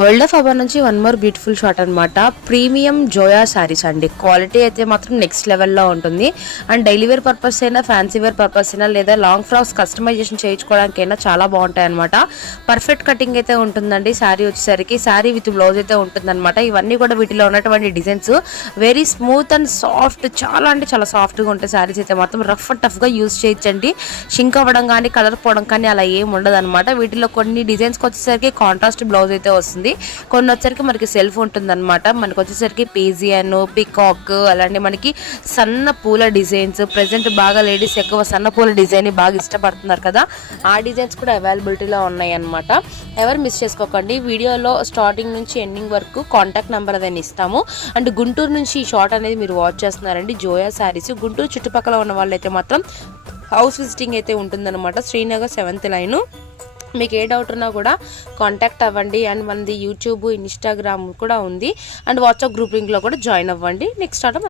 World of అబర్ నుంచి one more beautiful shot అనమాట. Premium Zoya saris అండి. క్వాలిటీ అయితే మాత్రం నెక్స్ట్ లెవెల్లో ఉంటుంది. అండ్ డైలీ వేర్ పర్పస్ అయినా, ఫ్యాన్సీ వేర్ పర్పస్ అయినా, లేదా లాంగ్ ఫ్రాక్స్ కస్టమైజేషన్ చేయించుకోవడానికైనా చాలా బాగుంటాయి అనమాట. పర్ఫెక్ట్ కటింగ్ అయితే ఉంటుందండి. శారీ వచ్చేసరికి శారీ విత్ బ్లౌజ్ అయితే ఉంటుందన్నమాట. ఇవన్నీ కూడా వీటిలో ఉన్నటువంటి designs very smooth and soft, చాలా అంటే చాలా సాఫ్ట్గా ఉంటాయి. శారీస్ అయితే మాత్రం రఫ్ అండ్ టఫ్గా యూజ్ చేయొచ్చండి. షింక్ అవ్వడం కానీ, కలర్ పోవడం కానీ అలా ఏం ఉండదు అనమాట. వీటిలో కొన్ని డిజైన్స్కి వచ్చేసరికి కాంట్రాస్ట్ బ్లౌజ్ అయితే వస్తుంది. కొన్ని వచ్చరికి మనకి సెల్ఫ్ ఉంటుందన్నమాట. మనకు వచ్చేసరికి పేజియన్, పికాక్, అలాంటి మనకి సన్న పూల డిజైన్స్, ప్రెసెంట్ బాగా లేడీస్ ఎక్కువ సన్న పూల డిజైన్ బాగా ఇష్టపడుతున్నారు కదా, ఆ డిజైన్స్ కూడా అవైలబిలిటీలో ఉన్నాయి అనమాట. ఎవరు మిస్ చేసుకోకండి. వీడియోలో స్టార్టింగ్ నుంచి ఎండింగ్ వరకు కాంటాక్ట్ నెంబర్ అదని ఇస్తాము. అండ్ గుంటూరు నుంచి ఈ షార్ట్ అనేది మీరు వాచ్ చేస్తున్నారండి. జోయా శారీస్. గుంటూరు చుట్టుపక్కల ఉన్న వాళ్ళైతే మాత్రం హౌస్ విజిటింగ్ అయితే ఉంటుందన్నమాట. Srinagar 7th line. మీకు ఏ డౌట్ ఉన్నా కూడా కాంటాక్ట్ అవ్వండి. అండ్ మనది యూట్యూబ్, ఇన్స్టాగ్రామ్ కూడా ఉంది. అండ్ వాట్సాప్ గ్రూప్ లింక్లో కూడా జాయిన్ అవ్వండి. నెక్స్ట్